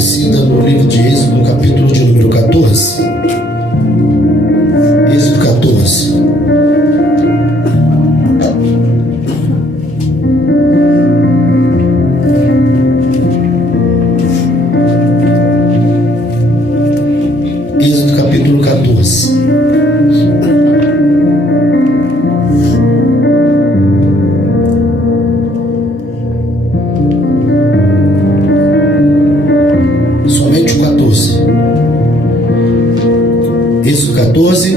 conhecida no livro de Êxodo, no capítulo de número 14. Êxodo 14. Êxodo capítulo 14. Somente o 14. Êxodo 14,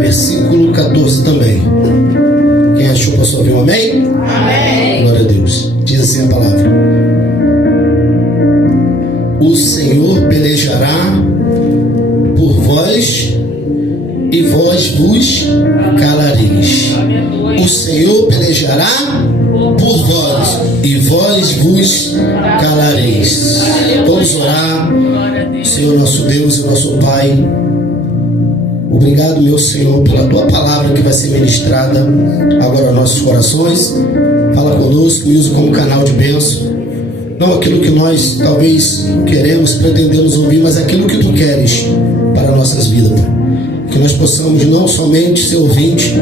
versículo 14 também. Quem achou posso ouvir um amém? Amém. Glória a Deus. Diz assim a palavra: o Senhor pelejará por vós e vós vos calareis. O Senhor pelejará por vós e vós vos calareis. Vamos orar. Senhor nosso Deus e nosso Pai, obrigado, meu Senhor, pela Tua palavra que vai ser ministrada agora aos nossos corações. Fala conosco e usa como canal de bênção. Não aquilo que nós talvez queremos, pretendemos ouvir, mas aquilo que Tu queres para nossas vidas. Que nós possamos não somente ser ouvinte,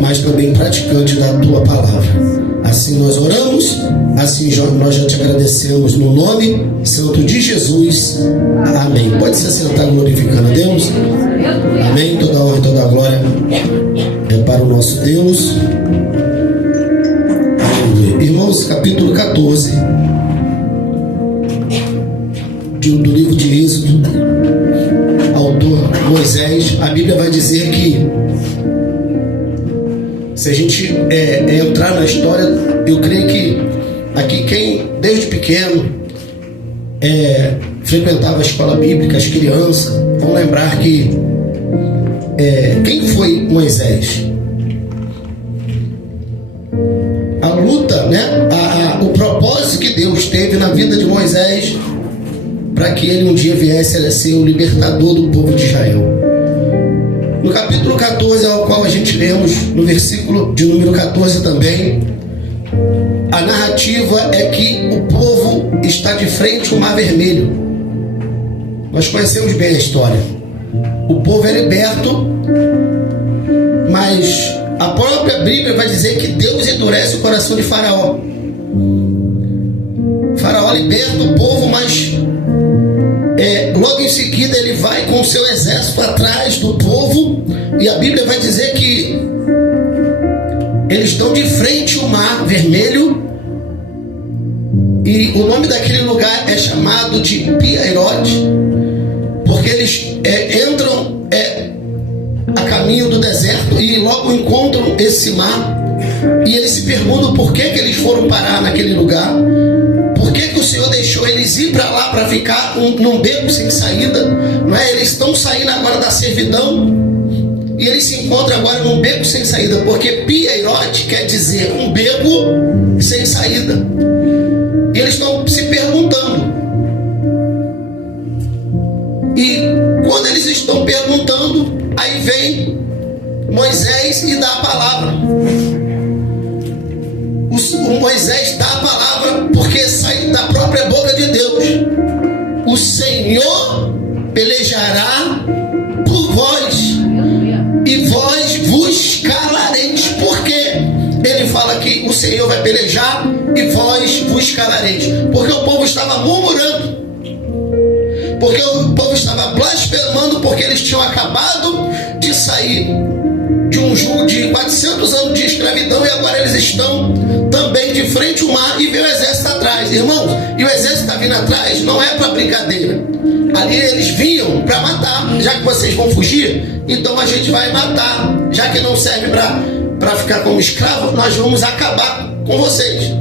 mas também praticante da Tua palavra. Assim nós oramos, assim nós já Te agradecemos no nome santo de Jesus. Amém. Pode se assentar glorificando a Deus. Amém. Toda a honra e toda a glória é para o nosso Deus. Irmãos, capítulo 14 do livro de Êxodo, autor Moisés. A Bíblia vai dizer que se a gente entrar na história, eu creio que aqui quem desde pequeno frequentava a escola bíblica, as crianças vão lembrar que quem foi Moisés? A luta, né? O propósito que Deus teve na vida de Moisés para que ele um dia viesse a ser o libertador do povo de Israel. No capítulo 14, ao qual a gente lemos, no versículo de número 14 também, a narrativa é que o povo está de frente ao Mar Vermelho. Nós conhecemos bem a história. O povo é liberto, mas a própria Bíblia vai dizer que Deus endurece o coração de Faraó. Faraó liberta o povo, mas logo em seguida ele vai com o seu exército atrás do povo, e a Bíblia vai dizer que eles estão de frente ao Mar Vermelho, e o nome daquele lugar é chamado de Pi-Hahirote, porque eles entram a caminho do deserto e logo encontram esse mar, e eles se perguntam por que eles foram parar naquele lugar. Por que o Senhor deixou eles ir para lá para ficar num beco sem saída? Não é? Eles estão saindo agora da servidão e eles se encontram agora num beco sem saída, porque Pi-Hahirote quer dizer um beco sem saída. E eles estão se perguntando. E quando eles estão perguntando, aí vem Moisés e dá a palavra. O Moisés dá a palavra porque sai da própria boca de Deus. O Senhor pelejará por vós e vós vos calareis. Por quê? Ele fala que o Senhor vai pelejar e vós vos calareis. Porque o povo estava murmurando, porque o povo estava blasfemando, porque eles tinham acabado de sair de um jugo de 400 anos de escravidão, e agora eles estão também de frente ao mar e vê o exército atrás. Irmãos, e o exército está vindo atrás, não é para brincadeira. Ali eles vinham para matar. Já que vocês vão fugir, então a gente vai matar. Já que não serve para ficar como escravo, nós vamos acabar com vocês.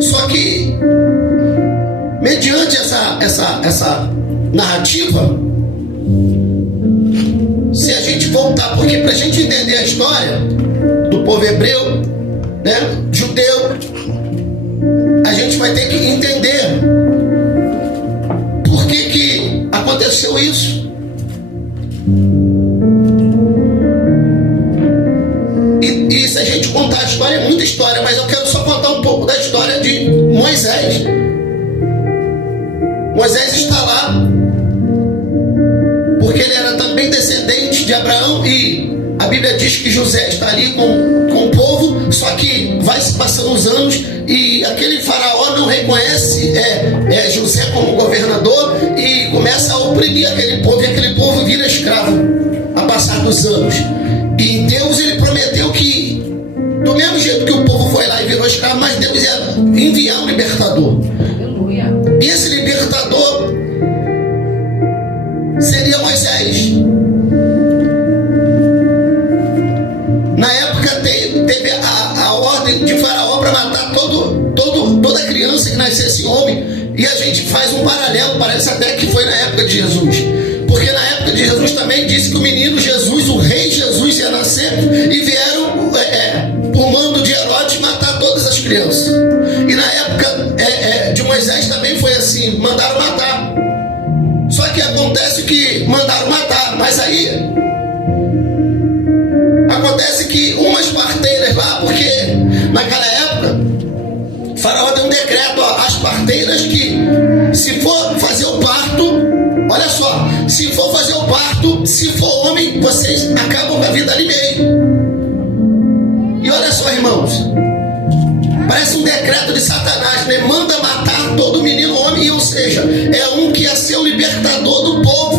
Só que mediante essa narrativa, se a gente voltar, porque para a gente entender a história do povo hebreu, né, judeu, a gente vai ter que entender por que aconteceu isso. E se a gente contar a história, é muita história, mas eu quero só contar um pouco da história de Moisés. Moisés está lá porque ele era também descendente de Abraão, e a Bíblia diz que José está ali com o povo. Só que vai se passando os anos e aquele faraó não reconhece José como governador e começa a oprimir aquele povo, e aquele povo vira escravo a passar dos anos. E Deus, ele prometeu que do mesmo jeito que o povo foi lá e virou escravo, mas Deus ia enviar um libertador. E esse libertador seria Moisés. Na época teve a ordem de Faraó para matar toda criança que nascesse homem. E a gente faz um paralelo, parece até que foi na época de Jesus. Porque na época de Jesus também disse que o menino Jesus, o rei Jesus, ia nascer, e vieram por mando de Herodes matar todas as crianças. E na época de Moisés também foi assim, mandaram matar. Só que acontece que mandaram matar, mas aí acontece que umas parteiras lá, porque naquela época o faraó deu um decreto, as parteiras, que se for fazer o parto, olha só, se for fazer o parto, se for homem, vocês acabam com a vida ali mesmo. E olha só, irmãos, parece um decreto de Satanás, né? Manda matar todo menino homem, ou seja, é um que ia ser o libertador do povo,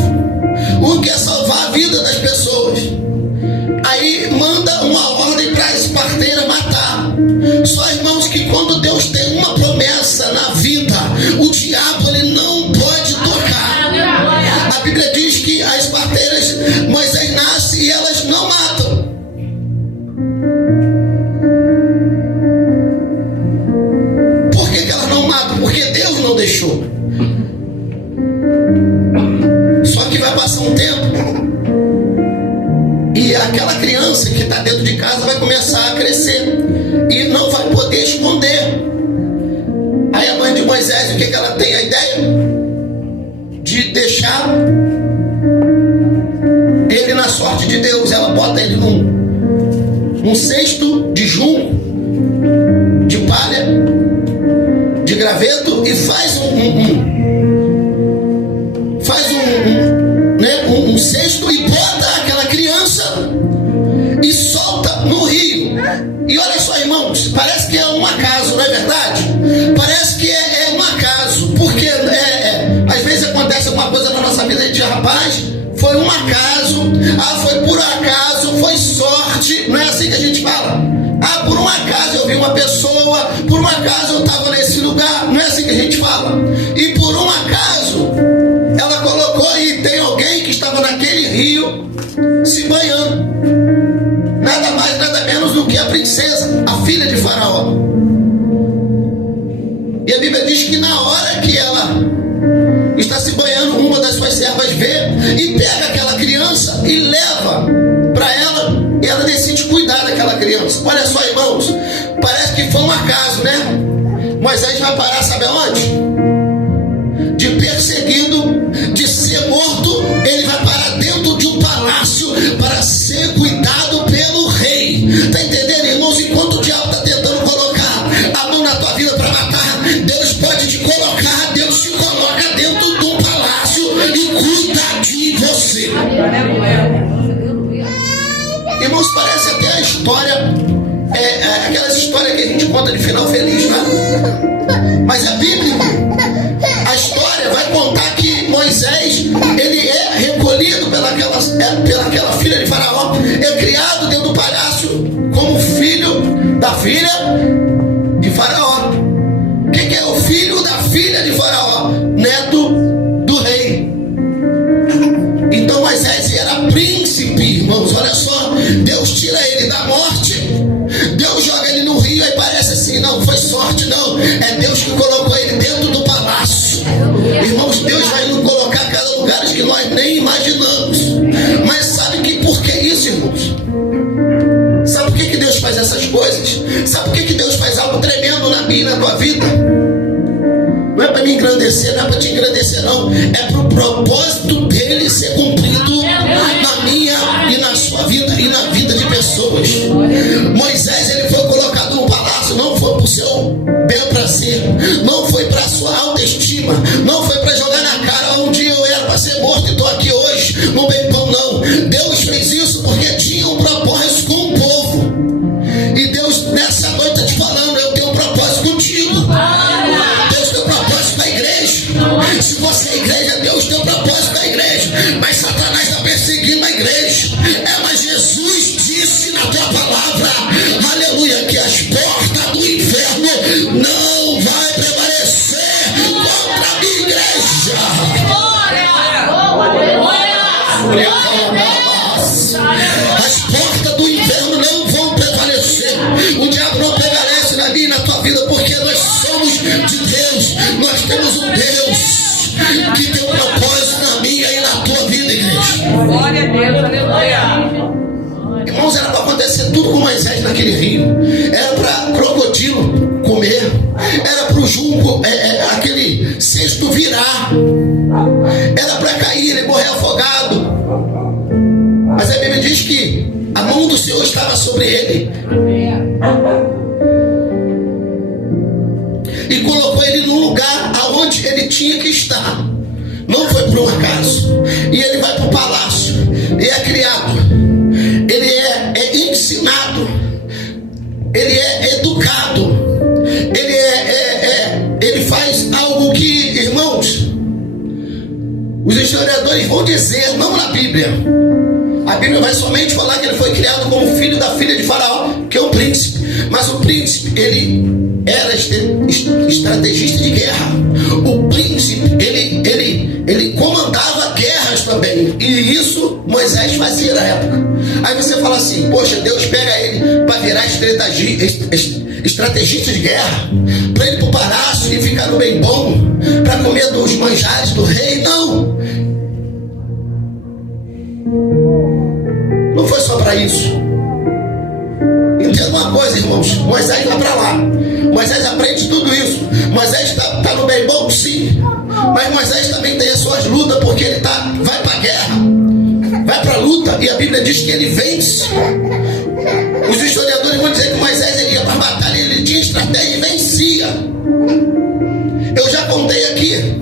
um que ia salvar a vida das pessoas. Aí manda uma ordem para as parteiras matar. Só, irmãos, que quando Deus tem uma promessa na vida, o diabo, ele não pode tocar. A Bíblia diz que as parteiras, Moisés nasce e elas não matam. Por que elas não matam? Porque Deus não deixou. Só que vai passar um tempo e aquela criança que está dentro de casa vai começar a crescer e não vai poder esconder. Aí a mãe de Moisés, o que ela tem? A ideia de deixar ele na sorte de Deus. Ela bota ele num cesto de junco, de palha, de graveto, e faz um cesto e bota aquela criança e solta no rio. E olha só, irmãos, parece que é um acaso, não é verdade? Parece que é um acaso, porque às vezes acontece alguma coisa na nossa vida e diz, rapaz, foi um acaso, foi por acaso, foi sorte. Não é assim que a gente fala? Por um acaso eu vi uma pessoa, por um acaso eu estava nesse lugar. Não é assim que a gente fala? E por um acaso ela colocou, e tem alguém que estava naquele rio se banhando, nada mais, nada menos do que a princesa, a filha de Faraó. E a Bíblia diz que na hora que ela está se banhando, uma das suas servas vê e pega aquela criança e leva para ela, e ela decide cuidar daquela criança. Olha só, irmãos, parece que foi um acaso, né? Moisés vai parar, sabe aonde? De perseguido, de ser morto, ele vai parar dentro de um palácio para ser cuidado pelo rei. Tá entendendo, irmãos? Enquanto o diabo está tentando colocar a mão na tua vida para matar, Deus pode te colocar, Deus te coloca dentro de um palácio e cuida de você. Irmãos, parece até a história, aquelas histórias que a gente conta de final feliz, né? Mas é bíblico. A história vai contar que Moisés, ele é recolhido pelaquela filha de Faraó, é criado dentro do palácio como filho da filha de Faraó. O que é o filho da filha de Faraó? Neto do rei. Então Moisés era príncipe, irmãos. Olha só, Deus tira ele da morte, Deus joga ele no rio, aí parece assim, não foi sorte, não, é Deus que colocou ele dentro do palácio. Irmãos, Deus vai nos colocar em cada lugar que nós nem imaginamos. Mas sabe por que isso, irmãos? Sabe por que Deus faz essas coisas? Sabe por que Deus faz algo tremendo na minha e na tua vida? Não é para me engrandecer, não é para te engrandecer, não. É para o propósito dele ser cumprido na minha e na sua vida e na vida de pessoas. Moisés, ele foi colocado no palácio, não foi para o seu bel prazer, não foi para a sua autoestima, não foi para jogar As portas do inferno não vão prevalecer. O diabo não prevalece na minha e na tua vida, porque nós somos de Deus. Nós temos um Deus que tem um propósito na minha e na tua vida, igreja. Glória a Deus, aleluia. Irmãos, era para acontecer tudo com Moisés naquele rio. Era para crocodilo comer. Era para o junco, aquele cesto virar. Era para cair e morrer afogado. Mas a Bíblia diz que a mão do Senhor estava sobre ele. E colocou ele num lugar aonde ele tinha que estar. Não foi por um acaso. E ele vai para o palácio. E é criado. Ele é ensinado. Ele é educado. Ele faz algo que, irmãos, os historiadores vão dizer, não na Bíblia. A Bíblia vai somente falar que ele foi criado como filho da filha de Faraó, que é um príncipe. Mas o príncipe, ele era estrategista de guerra. O príncipe, ele comandava guerras também. E isso Moisés fazia na época. Aí você fala assim, poxa, Deus pega ele para virar estrategista de guerra, para ele ir para o palácio e ficar no bem bom, para comer dos manjares do rei. Não. Não foi só para isso. Entenda uma coisa, irmãos. Moisés vai para lá. Moisés aprende tudo isso. Moisés está no bem bom, sim. Mas Moisés também tem as suas lutas, porque ele vai para a guerra, vai para a luta, e a Bíblia diz que ele vence. Os historiadores vão dizer que Moisés ele ia para a batalha, ele tinha estratégia e vencia. Eu já contei aqui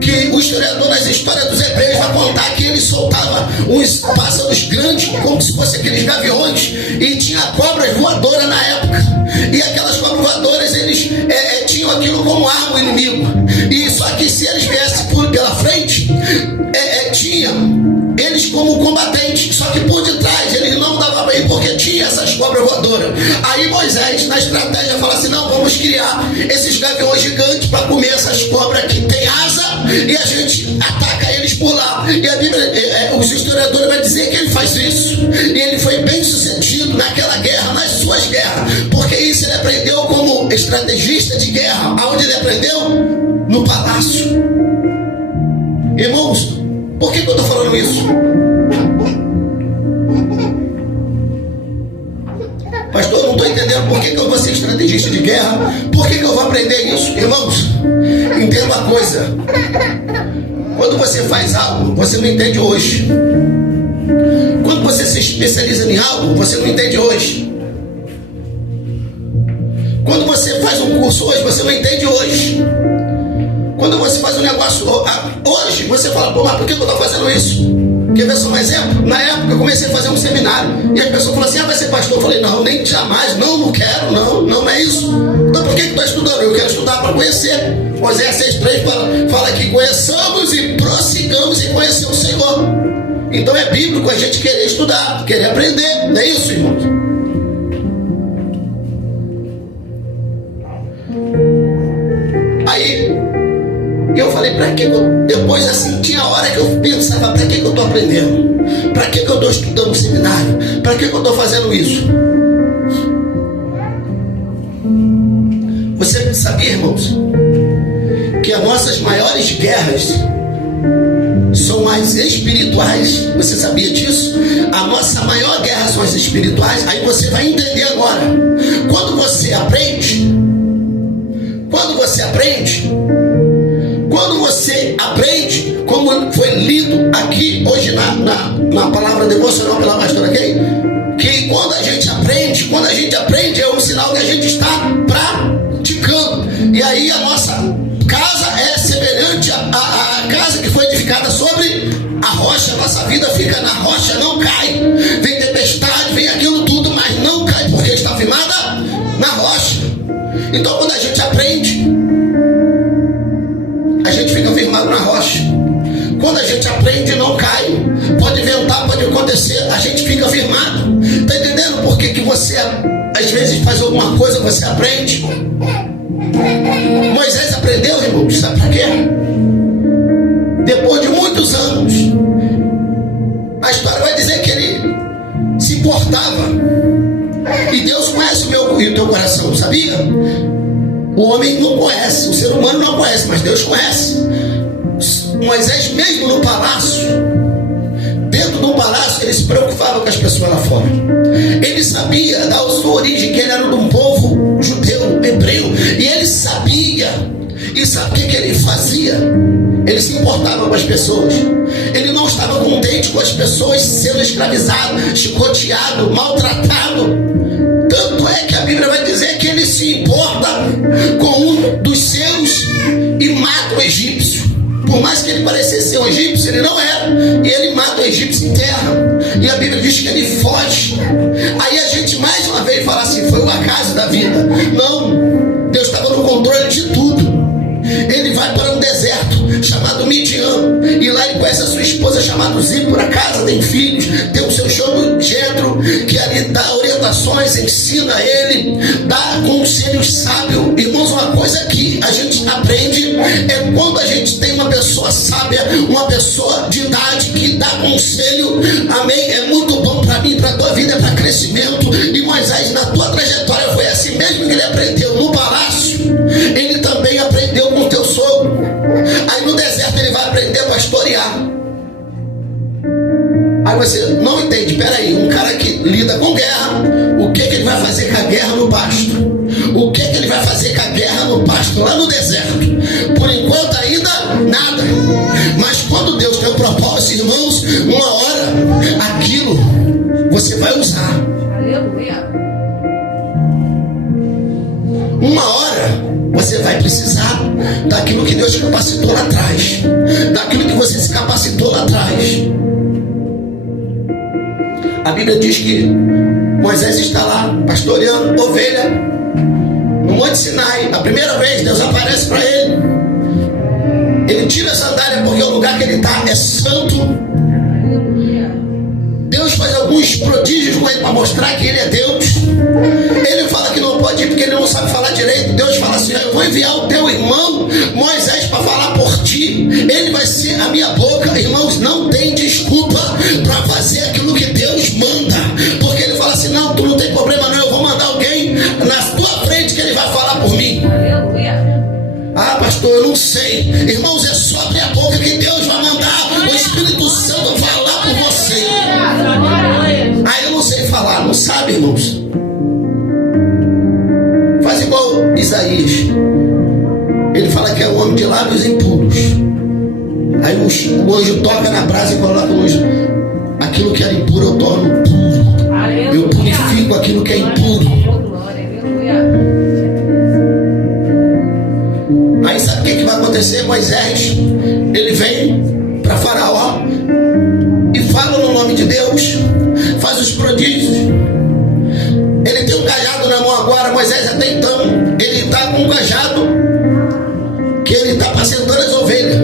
que o historiador nas histórias dos hebreus vai contar que ele soltava uns pássaros grandes, como se fossem aqueles gaviões, e tinha cobras voadoras na época. E aquelas cobras voadoras, eles tinham aquilo como arma, o inimigo. E só que se eles viessem pela frente, tinha eles como combatentes, só que por detrás eles não davam bem, porque tinha essas cobras voadoras. Aí Moisés, na estratégia, fala assim, não, vamos criar esses gaviões gigantes para comer essas cobras que tem asa, e a gente ataca eles por lá. E a Bíblia, os historiadores vão dizer que ele faz isso, e ele foi bem sucedido naquela guerra, nas suas guerras, porque isso ele aprendeu como estrategista de guerra. Aonde ele aprendeu? No palácio. Irmãos, por que eu estou falando isso? Pastor, eu não estou entendendo por que eu vou ser estrategista de guerra. Por que eu vou aprender isso? Irmãos, entenda uma coisa. Quando você faz algo, você não entende hoje. Quando você se especializa em algo, você não entende hoje. Quando você faz um curso hoje, você não entende hoje. Quando você faz um negócio hoje, você fala, pô, mas por que eu estou fazendo isso? Quer ver só um exemplo? Na época eu comecei a fazer um seminário, e a pessoa falou assim, vai ser pastor? Eu falei, não, nem jamais, não quero, não é isso. Então por que estou estudando? Eu quero estudar para conhecer. Oséias 6,3 fala que conheçamos e prossigamos em conhecer o Senhor. Então é bíblico a gente querer estudar, querer aprender, não é isso, irmãos? Aí eu falei, para que depois assim, tinha hora que eu pensava, para que eu estou aprendendo? Para que eu estou estudando no seminário? Para que eu estou fazendo isso? Você sabia, irmãos, que as nossas maiores guerras são as espirituais? Você sabia disso? A nossa maior guerra são as espirituais. Aí você vai entender agora. Quando você aprende, como foi lido aqui hoje na palavra devocional pela pastora Kay, que quando a gente aprende é um sinal que a gente está praticando. E aí a nossa casa é semelhante à casa que foi edificada sobre a rocha. A nossa vida fica na rocha, não cai. Vem tempestade, vem aquilo tudo, mas não cai, porque está firmada na rocha. Então quando a gente aprende, a gente fica firmado na rocha. Quando a gente aprende, não cai. Pode inventar, pode acontecer, a gente fica firmado. Está entendendo por que você às vezes faz alguma coisa, você aprende? Moisés aprendeu, irmãos, sabe para quê? Depois de muitos anos, e o teu coração, sabia? O homem não conhece, o ser humano não conhece, mas Deus conhece. Moisés, mesmo no palácio, dentro do palácio, ele se preocupava com as pessoas lá fora. Ele sabia da sua origem, que ele era de um povo judeu, hebreu, e ele sabia. E sabe o que ele fazia? Ele se importava com as pessoas. Ele não estava contente com as pessoas sendo escravizadas, chicoteado, maltratado. Tanto é que a Bíblia vai dizer que ele se importa com um dos seus e mata o egípcio. Por mais que ele parecesse ser um egípcio, ele não era. E ele mata o egípcio em terra. E a Bíblia diz que ele foge. Aí a gente mais uma vez fala assim, foi o acaso da vida. Não, Deus estava no controle de tudo. Ele vai para um deserto chamado Midian, e lá ele conhece a sua esposa chamada Zípora, casa, tem filhos, tem o seu sogro Jetro, que ali dá orientações, ensina ele, dá conselhos sábios. Irmãos, uma coisa que a gente aprende é quando a gente tem uma pessoa sábia, uma pessoa de idade que dá conselho, amém, é muito bom para mim, para a tua vida, para crescimento. E Moisés, na tua trajetória foi assim mesmo, que ele aprendeu no palácio, ele também aprendeu com o teu sogro. Aí no deserto ele vai aprender a pastorear. Aí você não entende, peraí, um cara que lida com guerra, o que ele vai fazer com a guerra no pasto? O que ele vai fazer com a guerra no pasto, lá no deserto? Por enquanto ainda nada. Mas quando Deus tem um propósito, irmãos, uma hora aquilo você vai usar. Aleluia. Uma hora você vai precisar daquilo que Deus te capacitou lá atrás, daquilo que você se capacitou lá atrás. A Bíblia diz que Moisés está lá pastoreando ovelha no Monte Sinai. A primeira vez Deus aparece para ele. Ele tira a sandália porque o lugar que ele está é santo. Deus faz alguns prodígios com ele para mostrar que ele é Deus. Ele fala que não pode ir porque ele não sabe falar direito. Deus fala assim, eu vou enviar o teu irmão Moisés para falar por ti. Ele vai ser a minha boca. Irmãos, não tem desculpa para fazer aquilo que Deus manda. Porque ele fala assim, não, tu não tem problema não, eu vou mandar alguém na tua frente que ele vai falar por mim. Ah, pastor, eu não sei. Irmãos, é só abrir a boca que Deus vai mandar o Espírito Santo falar por você. Ah, eu não sei falar, não sabe, irmãos? Faz igual Isaías. Ele fala que é um homem de lábios impuros. Aí o anjo toca na brasa e coloca no anjo. Aquilo que era impuro eu torno puro. Eu purifico aquilo que é impuro. Aí sabe o que vai acontecer? Moisés, ele vem para Faraó e fala no nome de Deus, faz os prodígios. Ele tem um cajado na mão agora. Moisés até então, ele está com um cajado que ele está apacentando as ovelhas.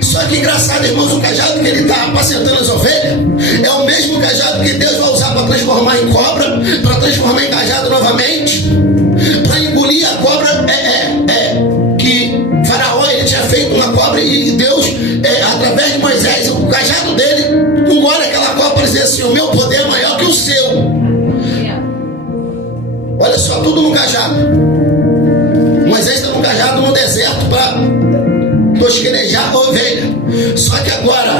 Só que engraçado, irmãos, o cajado que ele está apacentando as ovelhas é o mesmo cajado que Deus vai usar para transformar em cobra, para transformar em cajado novamente, para engolir a cobra que Faraó ele tinha feito uma cobra, e Deus, através de Moisés, o cajado dele engole aquela cobra para dizer assim, o meu poder é maior que o seu. Olha só, tudo no cajado. Moisés está no cajado no deserto para tosquenejar a ovelha. Só que agora,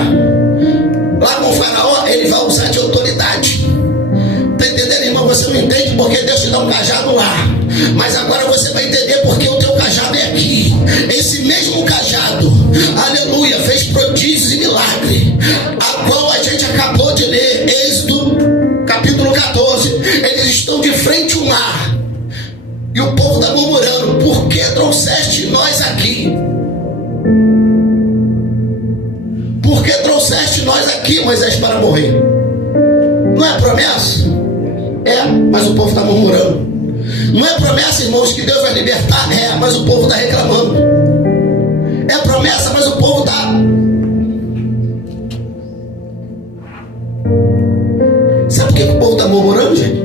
lá com o Faraó, ele vai usar de autoridade. Está entendendo, irmão? Você não entende porque Deus te dá um cajado lá, mas agora você vai entender porque o teu cajado é aqui. Esse mesmo cajado, aleluia, fez prodígios e milagres, a qual a gente acabou de ler, Êxodo capítulo 14. Eles estão de frente ao mar e o povo está murmurando, por que trouxeste nós aqui? Por que trouxeste nós aqui, Moisés, para morrer? Não é promessa? É, mas o povo está murmurando. Não é promessa, irmãos, que Deus vai libertar? É, mas o povo está reclamando. É promessa, mas o povo está... Sabe por que o povo está murmurando, gente?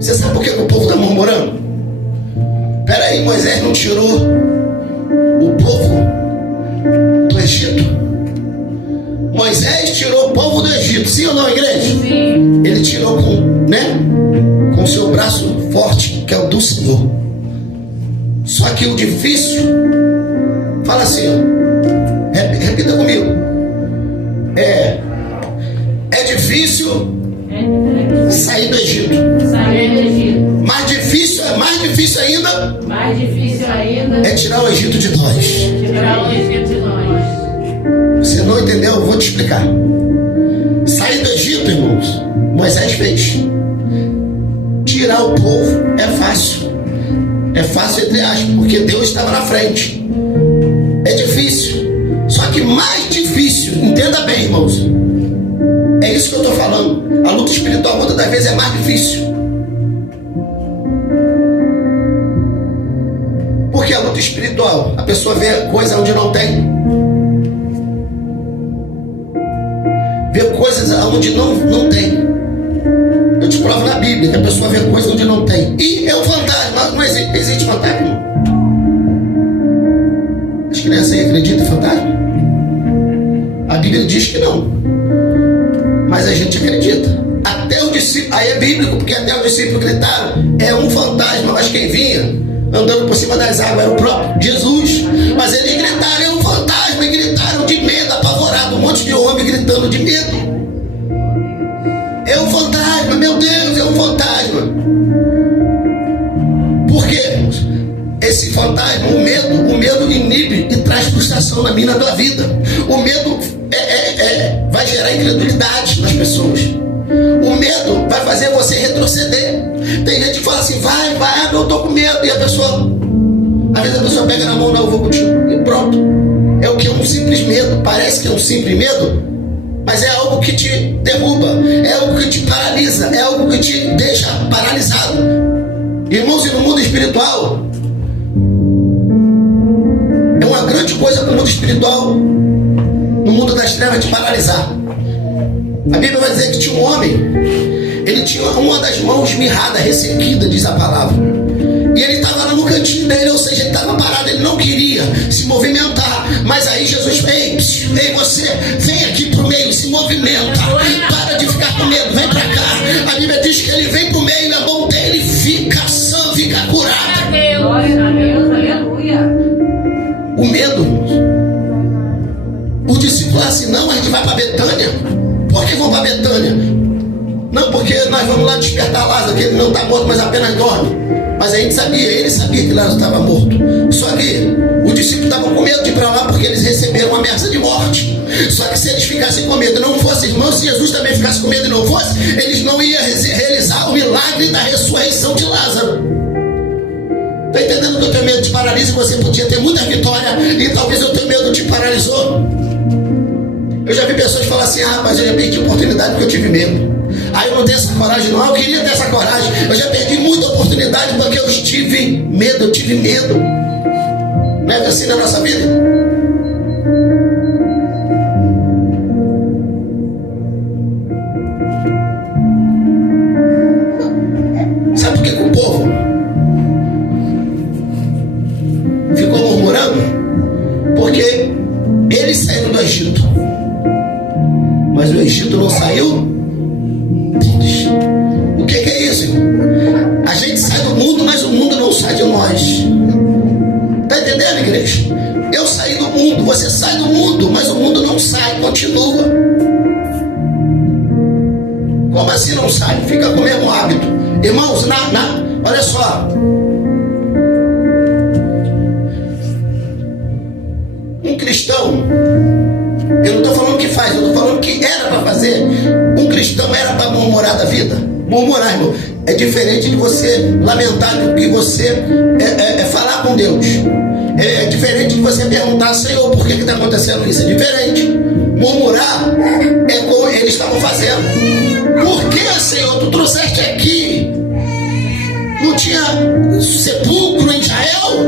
Você sabe por que o povo está murmurando? Peraí, Moisés não tirou o povo do Egito. Moisés tirou o povo do Egito. Egito, sim ou não, igreja? Sim. Ele tirou com o seu braço forte, que é o do Senhor. Só que o difícil, fala assim, ó, repita comigo, é difícil sair do Egito. Sair do Egito. Mais difícil ainda Mais difícil ainda é tirar o Egito de nós. tirar o Egito de nós. Você não entendeu? Eu vou te explicar. Sair do Egito, irmãos, Moisés fez. Tirar o povo é fácil. É fácil entre aspas, porque Deus estava na frente. É difícil. Só que mais difícil, entenda bem, irmãos, é isso que eu estou falando. A luta espiritual muitas das vezes é mais difícil. Porque a luta espiritual, a pessoa vê coisa onde não tem. Vê coisas onde não tem. Eu te provo na Bíblia que a pessoa vê coisas onde não tem. E é um fantasma. Não existe fantasma. As crianças aí acreditam em fantasma? A Bíblia diz que não. Mas a gente acredita. Até o discípulo, aí é bíblico, porque até o discípulo gritaram, é um fantasma, mas quem vinha andando por cima das águas era o próprio Jesus. Mas eles gritaram, é um fantasma, e gritaram de medo, apavorado, um monte de homem gritando de medo. É um fantasma, meu Deus, é um fantasma. Por quê? Esse fantasma, o medo inibe e traz frustração na minha, na tua vida. O medo vai gerar incredulidade nas pessoas. O medo vai fazer você retroceder. Tem gente que fala assim, vai, eu tô com medo. E a pessoa, às vezes a pessoa pega na mão, não, eu vou contigo. E pronto. É o que? Um simples medo. Parece que é um simples medo, mas é algo que te derruba, é algo que te paralisa, é algo que te deixa paralisado. Irmãos, e no mundo espiritual, é uma grande coisa para o mundo espiritual, no mundo das trevas, te paralisar. A Bíblia vai dizer que tinha um homem, ele tinha uma das mãos mirrada, ressequida, diz a palavra. E ele estava lá no cantinho dele, ou seja, ele estava parado, ele não queria se movimentar. Mas aí Jesus fez, ei você, vem aqui pro meio, se movimenta, para de ficar com medo, vem pra cá. A Bíblia diz que ele vem pro meio e a mão dele fica sã, fica curada. Glória a Deus, aleluia. O medo, os discípulos falaram assim, não, a gente vai para Betânia. Por que vão para Betânia? Não, porque nós vamos lá despertar Lázaro, que ele não está morto, mas apenas dorme. Mas a gente sabia, ele sabia que Lázaro estava morto. Só que os discípulos estavam com medo de ir para lá porque eles receberam uma ameaça de morte. Só que se eles ficassem com medo e não fossem irmãos, se Jesus também ficasse com medo e não fosse, eles não iam realizar o milagre da ressurreição de Lázaro. Está entendendo que o teu medo te paralisa e você podia ter muita vitória e talvez o teu medo te paralisou? Eu já vi pessoas falar assim, rapaz, eu já perdi oportunidade porque eu tive medo. Aí eu não tenho essa coragem não, eu queria ter essa coragem. Eu já perdi muita oportunidade porque eu tive medo. Não é assim na nossa vida? Sabe por que o povo ficou murmurando? Porque eles saíram do Egito, mas o Egito não saiu deles. O que é isso, irmão? A gente sai do mundo, mas o mundo não sai de nós. Está entendendo, igreja? Eu saí do mundo, você sai do mundo, mas o mundo não sai, continua. Como assim não sai? Fica com o mesmo hábito. Irmãos, olha só. Um cristão, eu não estou falando que faz, eu estou falando que era para fazer. Um cristão era para murmurar da vida. Murmurar, irmão, é diferente de você lamentar do que você falar com Deus. É diferente de você perguntar, Senhor, por que está acontecendo isso? É diferente. Murmurar é como eles estavam fazendo. Por que, Senhor, tu trouxeste aqui? Não tinha sepulcro em Israel?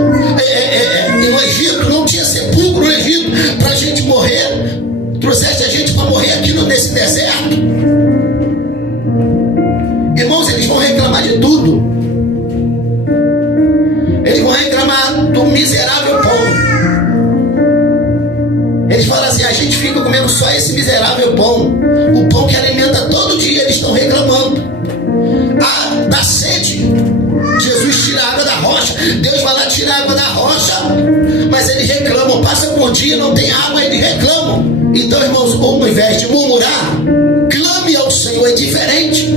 No Egito, não tinha sepulcro no Egito para a gente morrer. Trouxeste a gente para morrer aqui nesse deserto. Irmãos, eles vão reclamar de tudo. Eles vão reclamar do miserável pão. Eles falam assim, a gente fica comendo só esse miserável pão. O pão que alimenta água da rocha, mas eles reclamam. Passa por um dia, não tem água, eles reclamam. Então, irmãos, ao invés de murmurar, clame ao Senhor, é diferente.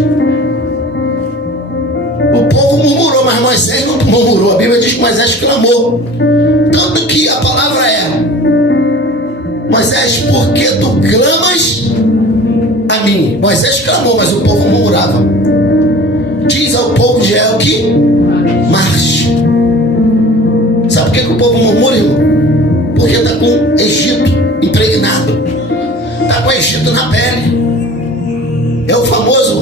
O povo murmurou, mas Moisés não murmurou. A Bíblia diz que Moisés clamou. Tanto que a palavra é: Moisés, por que tu clamas a mim? Moisés clamou, mas o povo murmurava. Diz ao povo de Israel que marche. Sabe por que o povo murmura, irmão? Porque está com o Egito impregnado, está com o Egito na pele. É o famoso: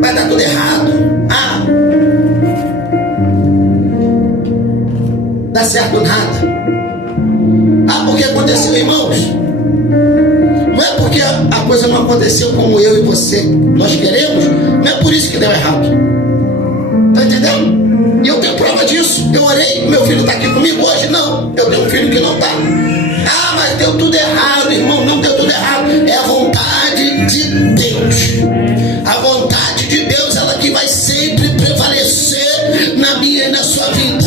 vai dar tudo errado, dá certo nada. Porque aconteceu, irmãos. Não é porque a coisa não aconteceu como eu e você nós queremos, não é por isso que deu errado. Está entendendo? E eu tenho prova disso. Eu orei, meu filho está aqui comigo hoje? Não, eu tenho um filho que não está. Mas deu tudo errado, irmão. Não deu tudo errado. É a vontade de Deus. A vontade de Deus, ela que vai sempre prevalecer na minha e na sua vida.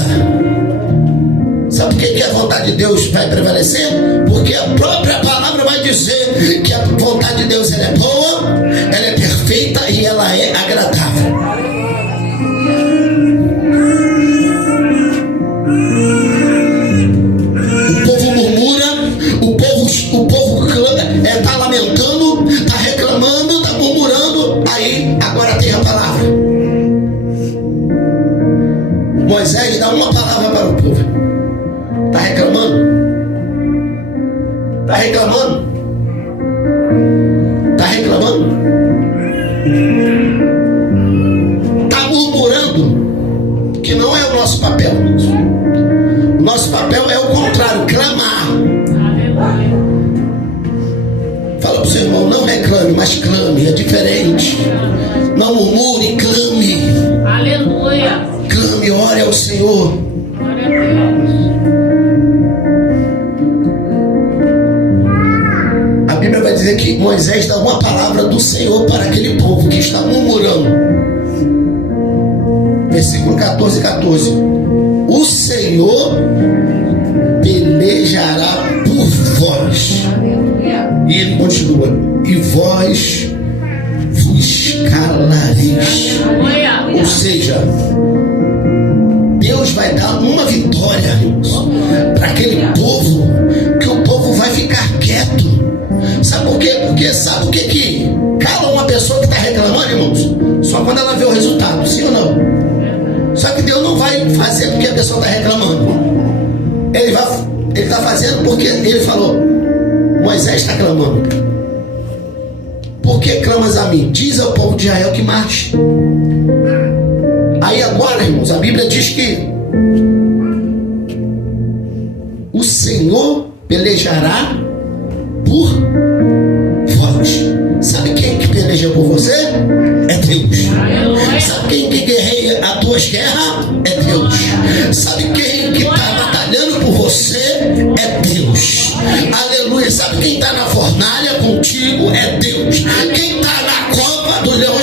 Sabe por que a vontade de Deus vai prevalecer? Porque a própria palavra vai dizer que a vontade de Deus, ela é boa, ela é perfeita e ela é agradável. O povo murmura, o povo clama, está lamentando, está reclamando, está murmurando. Aí agora tem a palavra. Moisés dá uma palavra para o povo. Está reclamando? Está reclamando? Está reclamando? Está murmurando? Que não é o nosso papel. O nosso papel é o contrário, clamar. Fala para o seu irmão: não reclame, mas clame, é diferente. Não murmure, clame. Aleluia. Clame, ore ao Senhor. Glória a Deus. A Bíblia vai dizer que Moisés dá uma palavra do Senhor para aquele povo que está murmurando. Versículo 14. O Senhor pelejará por vós. E ele continua: e vós vos calareis. Ou seja, Deus vai dar uma vitória para aquele povo, que o povo vai ficar quieto. Sabe por quê? Porque sabe o que cala uma pessoa que está reclamando, irmãos? Só quando ela vê o resultado, sim ou não? Só que Deus não vai fazer porque a pessoa está reclamando. Ele está fazendo porque ele falou: Moisés está clamando. Por que clamas a mim? Diz ao povo de Israel que marche. Aí agora, irmãos, a Bíblia diz que o Senhor pelejará por vós. Sabe quem que peleja por você? É Deus. Sabe quem que guerreia as tuas guerras? É Deus. Sabe quem que está batalhando por você? É Deus. Aleluia. Sabe quem está na fornalha contigo? É Deus. Quem está na copa do leão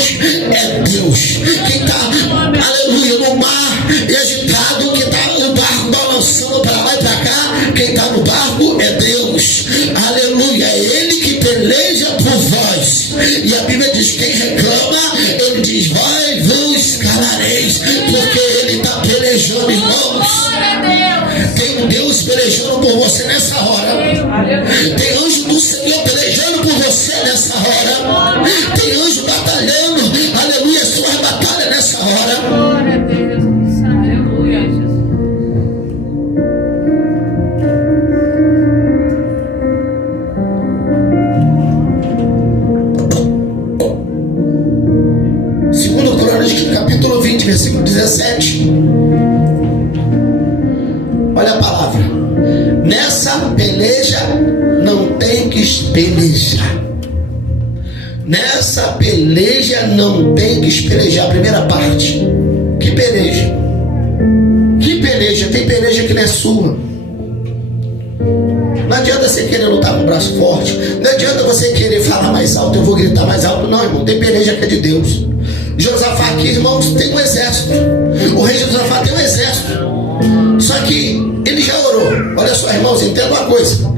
é Deus. Quem está, aleluia, no mar agitado, que está no barco balançando para lá e para cá, quem está no barco é Deus. Aleluia. É Ele que peleja por vós. E a Bíblia diz: quem reclama, ele diz: vós vos calareis, porque ele está pelejando, irmãos. Tem um Deus pelejando por você nessa hora. Tem anjo do Senhor pelejando por você nessa hora. Tem anjo batalhando, aleluia, sua batalha nessa hora. Glória a Deus. Aleluia, Jesus. Segundo Crônicas, capítulo 20, versículo 17. Olha a palavra: nessa peleja não tem que pelejar. Nessa peleja não tem que pelejar. Primeira parte. Que peleja? Que peleja? Tem peleja que não é sua. Não adianta você querer lutar com o braço forte. Não adianta você querer falar mais alto. Eu vou gritar mais alto. Não, irmão. Tem peleja que é de Deus. Josafá aqui, irmãos, tem um exército. O rei Josafá tem um exército. Só que ele já orou. Olha só, irmãos, entenda uma coisa.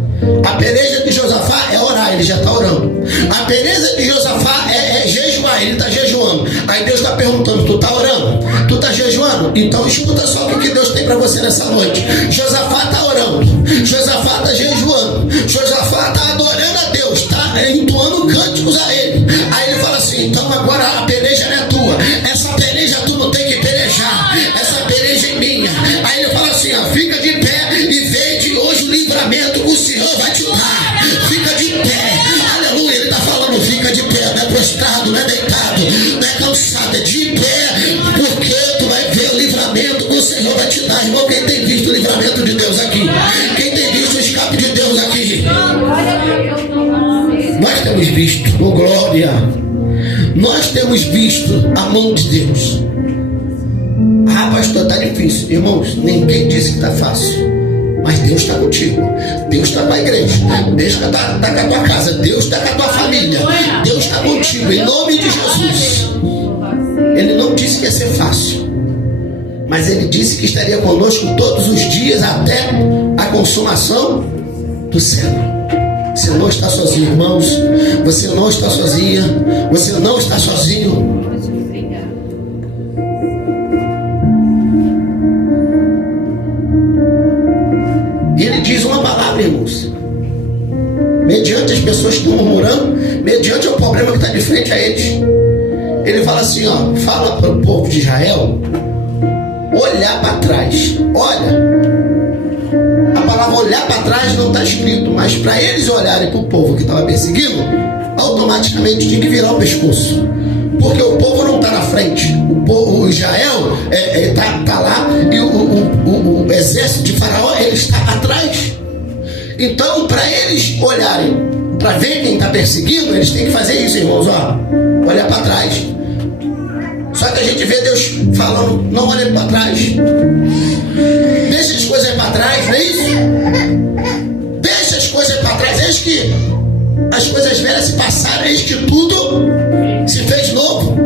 A peleja de Josafá é orar, ele já está orando. A peleja de Josafá é jejuar, ele está jejuando. Aí Deus está perguntando, tu está orando? Tu está jejuando? Então escuta só o que Deus tem para você nessa noite. Josafá está orando, Josafá está jejuando, Josafá está adorando a Deus, está entoando cânticos a ele. Aí ele fala assim, então agora a peleja não é tua, essa peleja tu não tem que pelejar, essa peleja é minha. Aí ele fala assim, ó, fica de pé e vê de hoje o livramento que o Senhor vai te dar. Fica de pé, aleluia. Ele está falando, fica de pé, não é prostrado, não é deitado, não é cansado, é de pé, porque tu vai ver o livramento que o Senhor vai te dar. Irmão, quem tem visto o livramento de Deus aqui? Quem tem visto o escape de Deus aqui? Nós temos visto, oh glória, nós temos visto a mão de Deus. Ah, pastor, está difícil. Irmãos, ninguém disse que está fácil. Mas Deus está contigo. Deus está com a igreja. Deus está com a tua casa. Deus está com a tua família. Deus está contigo. Em nome de Jesus. Ele não disse que ia ser fácil. Mas Ele disse que estaria conosco todos os dias até a consumação do século. Você não está sozinho, irmãos. Você não está sozinha. Você não está sozinho. E ele diz uma palavra, irmãos, mediante as pessoas que estão murmurando, mediante o problema que está de frente a eles. Ele fala assim, ó, fala para o povo de Israel olhar para trás. Olha, a palavra olhar para trás não está escrito, mas para eles olharem para o povo que estava perseguindo, automaticamente tinha que virar o pescoço, porque o povo não está na frente. O Israel está lá e o exército de Faraó ele está atrás. Então, para eles olharem, para ver quem está perseguindo, eles têm que fazer isso, irmãos, ó, olhar para trás. Só que a gente vê Deus falando, não olhe para trás, deixa as coisas para trás, não é isso? Deixa as coisas para trás, eis que as coisas velhas se passaram, eis que tudo se fez novo.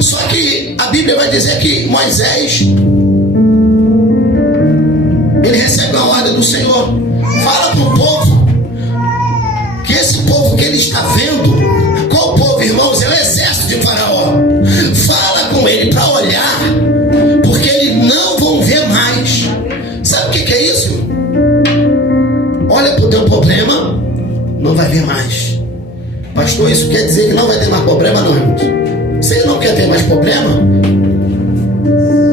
Só que a Bíblia vai dizer que Moisés, ele recebe a ordem do Senhor, fala para o povo, que esse povo que ele está vendo, qual povo, irmãos? É o exército de Faraó. Fala com ele para olhar, porque eles não vão ver mais. Sabe o que é isso? Olha para o teu problema, não vai ver mais. Pastor, isso quer dizer que não vai ter mais problema, não, irmãos? Você não quer ter mais problema?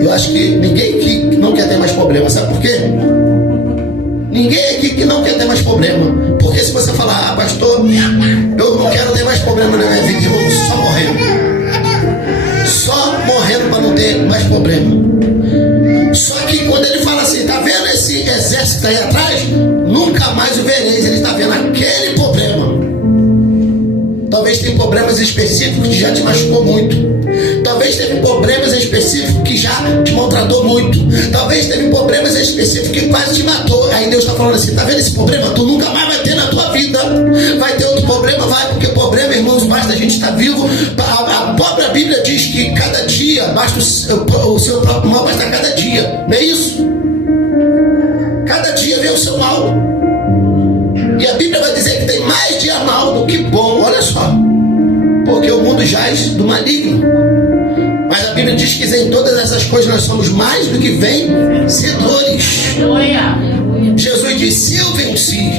Eu acho que ninguém aqui não quer ter mais problema. Sabe por quê? Ninguém aqui que não quer ter mais problema. Porque se você falar, ah, pastor, eu não quero ter mais problema na minha vida, irmão, só morrendo. Só morrendo para não ter mais problema. Só que quando ele fala assim, tá vendo esse exército aí atrás? Nunca mais o vereis. Ele está vendo aquele problema. Talvez tenha problemas específicos que já te machucou muito. Talvez teve problemas específicos que já te maltratou muito. Talvez teve problemas específicos que quase te matou. Aí Deus está falando assim, tá vendo esse problema? Tu nunca mais vai ter na tua vida. Vai ter outro problema? Vai, porque problema, irmãos, basta a gente estar vivo. A própria Bíblia diz que cada dia, basta o seu próprio mal, basta cada dia. Não é isso? Cada dia vem o seu mal. E a Bíblia vai dizer que tem mais dia mal do que bom. Olha só. Porque o mundo jaz do maligno. Mas a Bíblia diz que em todas essas coisas nós somos mais do que vencedores. Jesus disse, eu venci.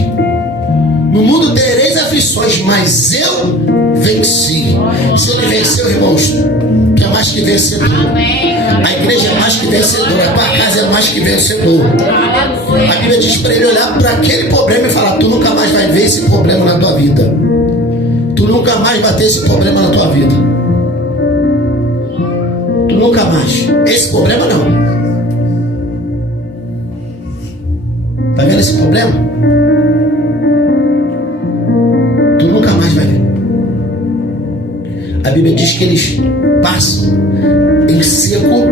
No mundo tereis aflições, mas eu venci. Se ele venceu, irmãos, que é mais que vencedor. A igreja é mais que vencedora. A tua casa é mais que vencedor. A Bíblia diz para ele olhar para aquele problema e falar, tu nunca mais vai ver esse problema na tua vida. Tu nunca mais vai ter esse problema na tua vida. Tu nunca mais. Esse problema não. Tá vendo esse problema? Tu nunca mais vai ver. A Bíblia diz que eles passam em seco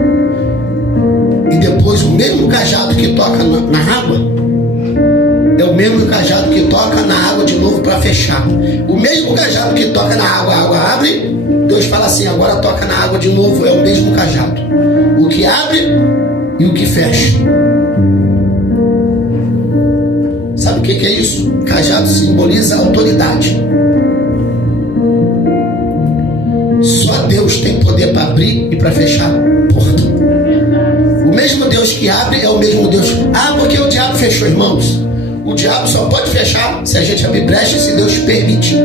e depois o mesmo cajado que toca na água é o mesmo cajado que toca na água de novo para fechar. O mesmo cajado que toca na água, a água abre, Deus fala assim, agora toca na água de novo, é o mesmo cajado. O que abre e o que fecha. Sabe o que é isso? Cajado simboliza autoridade. Só Deus tem poder para abrir e para fechar a porta. O mesmo Deus que abre é o mesmo Deus. Ah, porque o diabo fechou, irmãos? O diabo só pode fechar se a gente abrir brecha e se Deus permitir.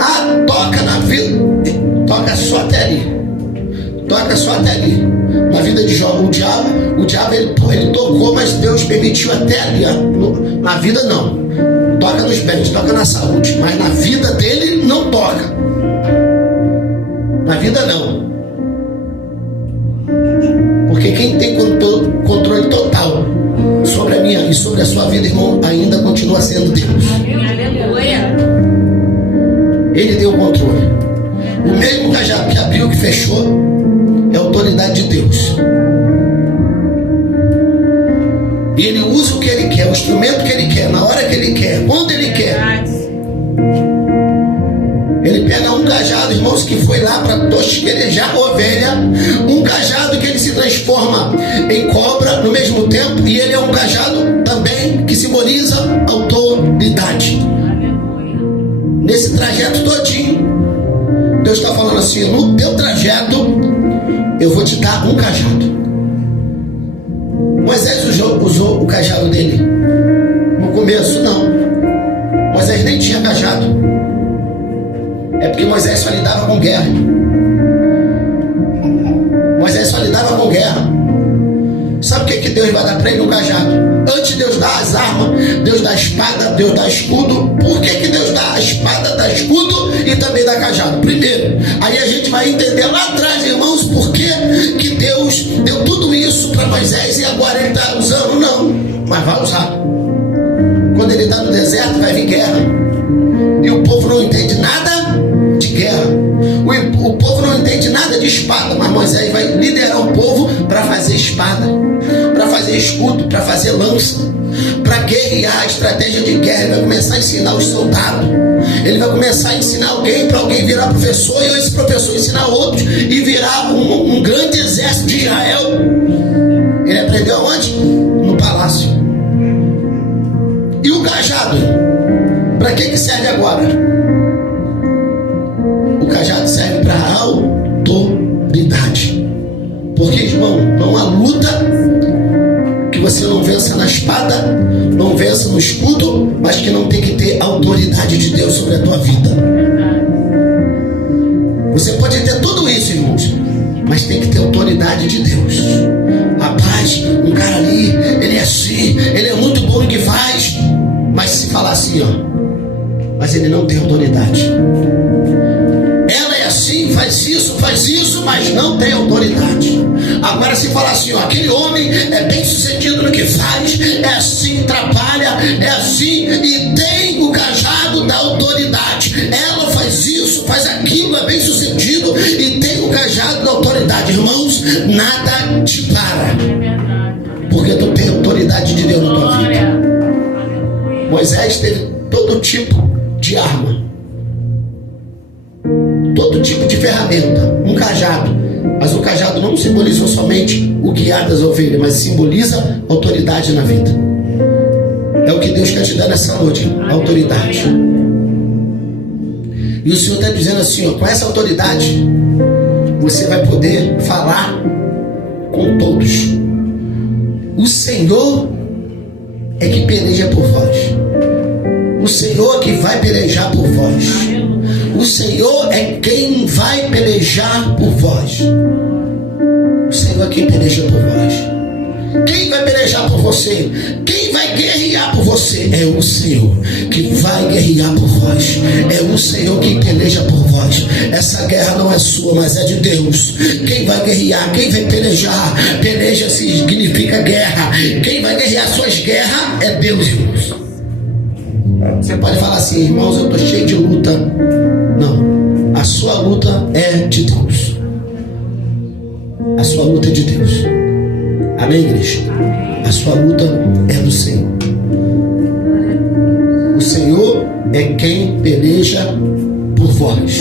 Ah, toca na vida. Toca só até ali. Toca só até ali. Na vida de Jó, o diabo ele tocou, mas Deus permitiu até ali. Na vida não. Toca nos bens, toca na saúde, mas na vida dele não toca. Na vida não. Porque quem tem controle total sobre a minha e sobre a sua vida, irmão, ainda continua sendo Deus. Aleluia. Ele deu o controle. O mesmo cajado que abriu, que fechou, é a autoridade de Deus. E ele usa o que ele quer, o instrumento que ele quer, na hora que ele quer, quando ele quer. Ele pega um cajado, irmãos, que foi lá para tosquerejar ovelha, um cajado que ele se transforma em cobra no mesmo tempo, e ele é um cajado também que simboliza autoridade. Nesse trajeto todinho, Deus está falando assim, no teu trajeto, eu vou te dar um cajado. Moisés usou o cajado dele. No começo, não. Moisés nem tinha cajado. É porque Moisés só lidava com guerra. Moisés só lidava com guerra. Sabe o que Deus vai dar para ele? Um cajado. Antes Deus dá as armas, Deus dá a espada, Deus dá escudo. Por que Deus dá a espada, dá escudo e também dá cajado? Primeiro, aí a gente vai entender lá atrás, irmãos, por que Deus deu tudo isso para Moisés e agora ele está usando? Não, mas vai usar. Quando ele está no deserto, vai vir guerra. E o povo não entende nada de guerra. O povo não entende nada de espada, mas Moisés vai liderar o povo para fazer espada, para fazer escudo, para fazer lança, para guerrear, a estratégia de guerra. Ele vai começar a ensinar os soldados. Ele vai começar a ensinar alguém, para alguém virar professor, e esse professor ensinar outros e virar um grande exército de Israel. Ele aprendeu aonde? No palácio. E o cajado? Para que serve agora? O cajado serve para autoridade. Porque, irmão, não há luta que você não vença na espada, não vença no escudo, mas que não tem que ter autoridade de Deus sobre a tua vida. Você pode ter tudo isso, irmãos, mas tem que ter autoridade de Deus. Rapaz, um cara ali, ele é assim, ele é muito bom no que faz, mas se falar assim, ó, mas ele não tem autoridade. Ela é assim, faz isso, mas não tem autoridade. Agora se falar assim, ó, aquele homem é bem sucedido no que faz, é assim, trabalha, é assim, e tem o cajado da autoridade. Ela faz isso, faz aquilo, é bem sucedido e tem o cajado da autoridade. Irmãos, nada te para, porque tu tem autoridade de Deus na tua vida. Moisés teve todo tipo de arma, todo tipo de ferramenta, um cajado, mas o cajado não simbolizou somente o guiar das ovelhas, mas simboliza autoridade na vida. É o que Deus quer te dar nessa noite, autoridade. E o Senhor está dizendo assim, ó, com essa autoridade você vai poder falar com todos. O Senhor é que peleja por vós. O Senhor que vai pelejar por vós. O Senhor é quem vai pelejar por vós. O Senhor é quem peleja por vós. Quem vai pelejar por você? Quem vai guerrear por você? É o Senhor que vai guerrear por vós. É o Senhor que peleja por vós. Essa guerra não é sua, mas é de Deus. Quem vai guerrear? Quem vai pelejar? Peleja significa guerra. Quem vai guerrear suas guerras é Deus, irmãos. Você pode falar assim, irmãos, eu estou cheio de luta. Não, a sua luta é de Deus. A sua luta é de Deus. Amém, igreja? A sua luta é do Senhor. O Senhor é quem peleja por vós.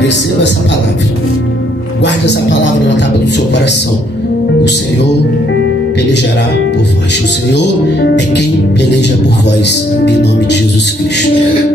Receba essa palavra. Guarde essa palavra na tábua do seu coração. O Senhor pelejará por vós. O Senhor é quem peleja por vós, em nome de Jesus Cristo.